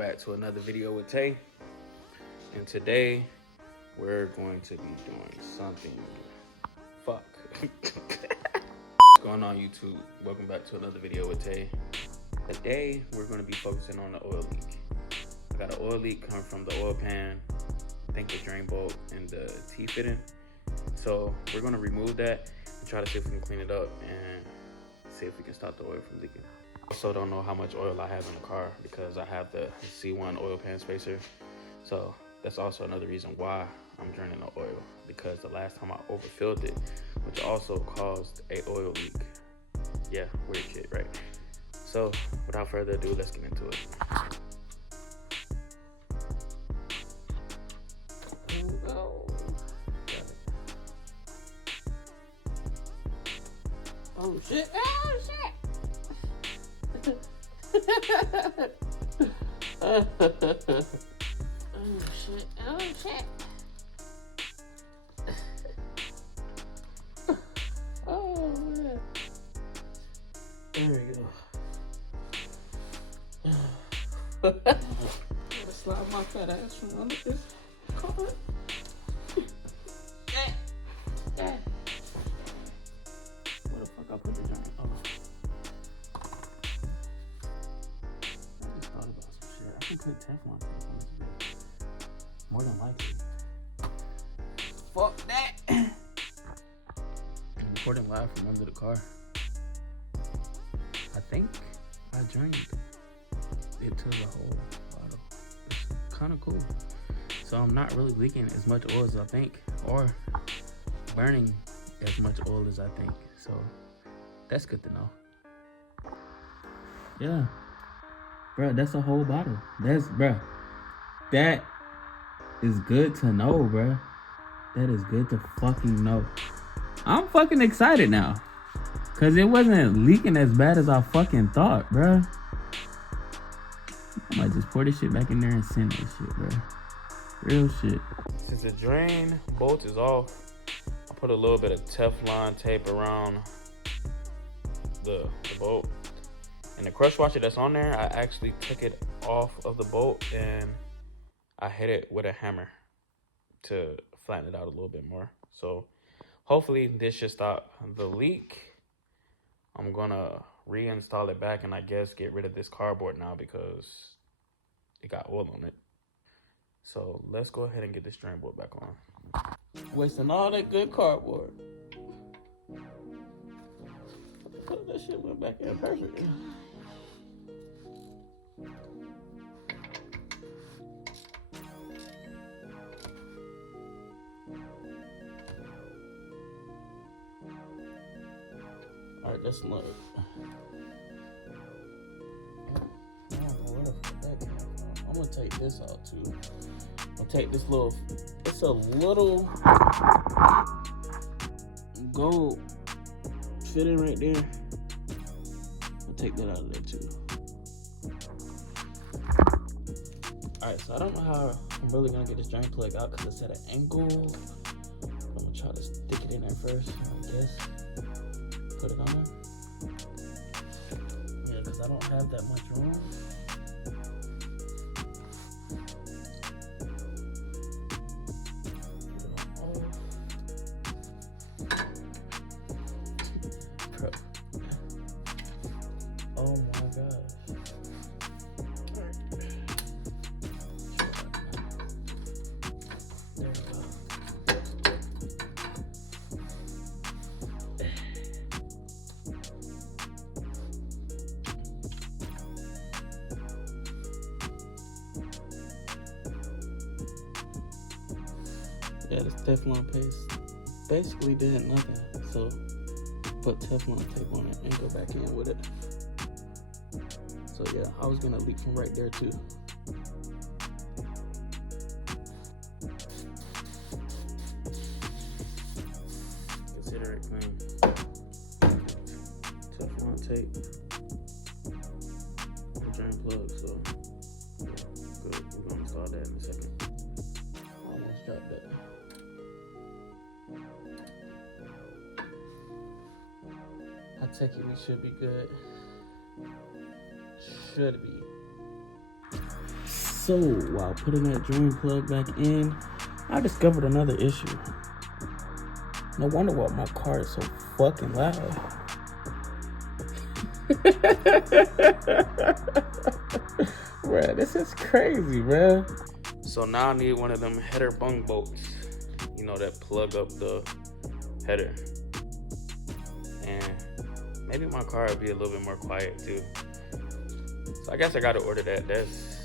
back to another video with Tay. And today we're going to be doing something. Fuck. What's going on, YouTube? Welcome back to another video with Tay. Today we're going to be focusing on the oil leak. I got an oil leak coming from the oil pan, I think the drain bolt and the T-fitting. So we're going to remove that and try to see if we can clean it up and see if we can stop the oil from leaking. Also don't know how much oil I have in the car because I have the C1 oil pan spacer. So that's also another reason why I'm draining the oil, because the last time I overfilled it, which also caused a oil leak. Yeah, weird shit, right? So without further ado, let's get into it. Oh shit! Oh shit! Oh shit! Oh shit! Oh man! There we go. I'm gonna slide my fat ass from under this car. Where the fuck I put the drain? Oh. I just thought about some shit. I can put teflon tape on this bitch. More than likely. Fuck that! I'm recording live from under the car. I think I drained it to the whole bottle. It's kind of cool. So I'm not really leaking as much oil as I think, or burning as much oil as I think. So that's good to know. Yeah, bro, that's a whole bottle. That is good to know, bro. That is good to fucking know. I'm fucking excited now, cause it wasn't leaking as bad as I fucking thought, bro. I might just pour this shit back in there and send that shit, bro. Real shit. Since the drain bolt is off, I put a little bit of Teflon tape around the bolt. And the crush washer that's on there, I actually took it off of the bolt and I hit it with a hammer to flatten it out a little bit more. So hopefully this should stop the leak. I'm gonna reinstall it back and I guess get rid of this cardboard now because it got oil on it. So let's go ahead and get this drain bolt back on. Wasting all that good cardboard. That shit went back in perfect. Alright, that's not it. I don't know where the fuck that came from. I'm gonna take this out too. I'm gonna take this little, it's a little gold fitting right there. I'll take that out of there too. Alright, so I don't know how I'm really gonna get this drain plug out because it's at an angle. I'm gonna try to stick it in there first, I guess. Put it on there. Yeah, because I don't have that much room. Bro. Oh my gosh. Alright. There we go. Yeah, this Teflon paste basically did nothing. So put Teflon tape on it and go back in with it. So yeah, I was gonna leak from right there too. Consider it clean. Teflon tape. The drain plug, so good. We're gonna install that in a second. I almost dropped that. I take it we should be good. Should be. So while putting that drain plug back in, I discovered another issue. No wonder why my car is so fucking loud. Bruh, this is crazy, bruh. So now I need one of them header bung bolts, you know, that plug up the header. And maybe my car would be a little bit more quiet too. So I guess I gotta order that. That's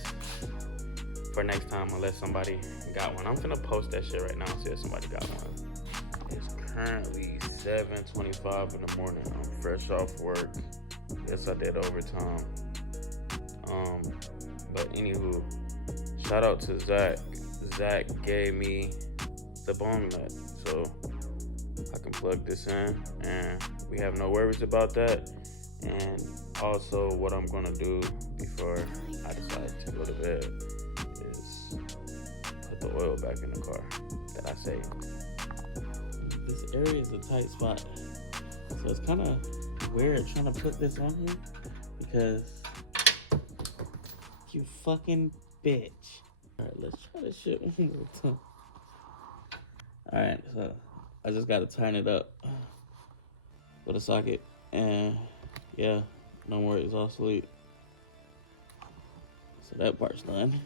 for next time unless somebody got one. I'm finna post that shit right now and see if somebody got one. It's currently 7:25 in the morning. I'm fresh off work. Yes, I did overtime. But anywho, shout out to Zach. Zach gave me the bong nut, so I can plug this in, and we have no worries about that. And also, what I'm gonna do before I decide to go to bed is put the oil back in the car that I saved. This area is a tight spot, so it's kind of weird trying to put this on here because you fucking bitch. All right, let's try this shit one more time. All right, so I just gotta tighten it up with a socket, and yeah, no more exhaust leak. So that part's done.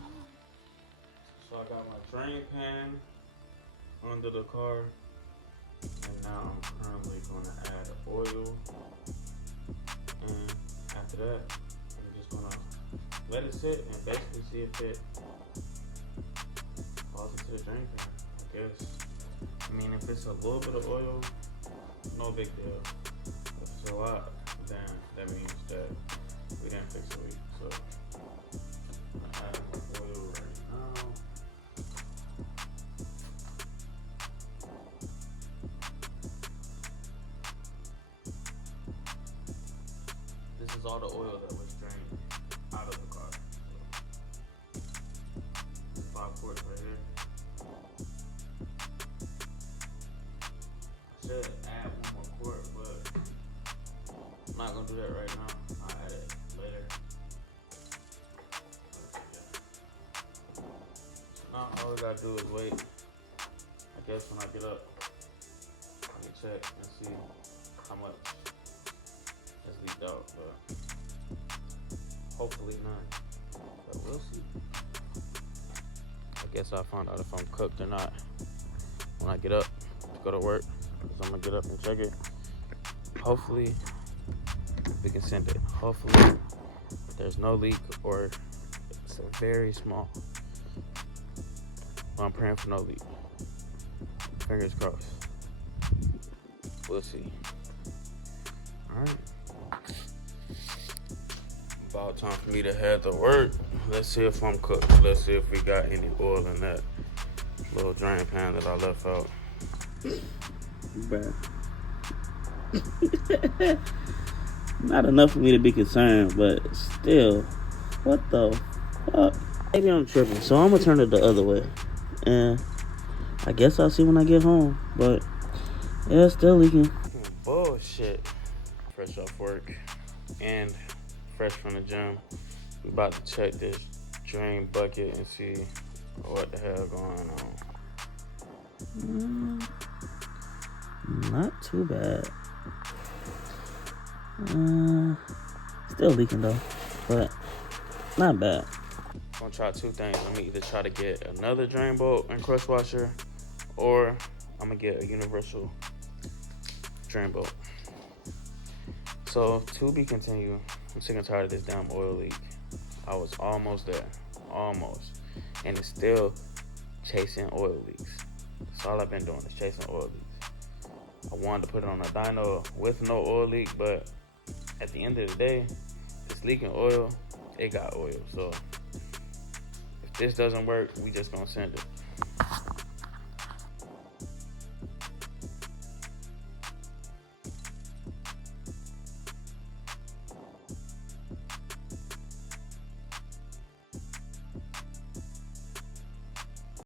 So I got my drain pan under the car, and now I'm currently gonna add oil. And after that, I'm just gonna let it sit and basically see if it falls into the drain pan, I guess. I mean, if it's a little bit of oil, no big deal. If it's a lot, then that means that we didn't fix the leak. So I'm gonna add oil right now. This is all the oil that was drained out of the car. So, 5 quarts right here. I should add one more quart, but I'm not gonna do that right now. I'll add it later. Now all we gotta do is wait. I guess when I get up, I can check and see how much has leaked out, but hopefully none. But we'll see. I guess I'll find out if I'm cooked or not when I get up to go to work. Because I'm gonna get up and check it. Hopefully we can send it. Hopefully there's no leak or it's a very small. Well, I'm praying for no leak. Fingers crossed. We'll see. Alright. About time for me to head to work. Let's see if I'm cooked. Let's see if we got any oil in that little drain pan that I left out. Bruh. Not enough for me to be concerned, but still, what the fuck? Maybe I'm tripping, so I'm gonna turn it the other way. And I guess I'll see when I get home, but yeah, it's still leaking. Bullshit. Fresh off work and fresh from the gym. We about to check this drain bucket and see what the hell going on. Not too bad. Still leaking though, but not bad. I'm gonna try 2 things. I'm gonna either try to get another drain bolt and crush washer, or I'm gonna get a universal drain bolt. So to be continued, I'm sick and tired of this damn oil leak. I was almost there, almost, and it's still chasing oil leaks. That's all I've been doing is chasing oil leaks. I wanted to put it on a dyno with no oil leak, but at the end of the day, it's leaking oil, it got oil. So if this doesn't work, we just gonna send it.